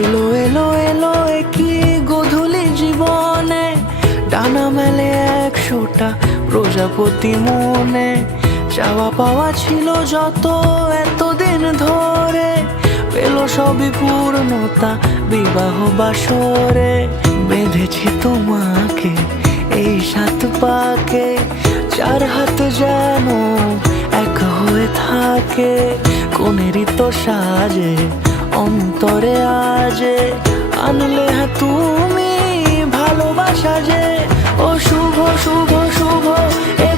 এলো এলো এলো কি গোধূলি জীবনে, ডানা মেলে 100টা প্রজাপতি মনে। চাওয়া পাওয়া ছিল যত এতদিন ধরে, পেল সবই পূর্ণতা বিবাহ বাসরে। বেঁধেছি তোমাকে এই 7 পাকে, 4 হাত যেন এক হয়ে থাকে। কোনেরই তো সাজে অন্তরে আজে, আনলে তুমি ভালোবাসা যে। ও শুভ শুভ শুভ এ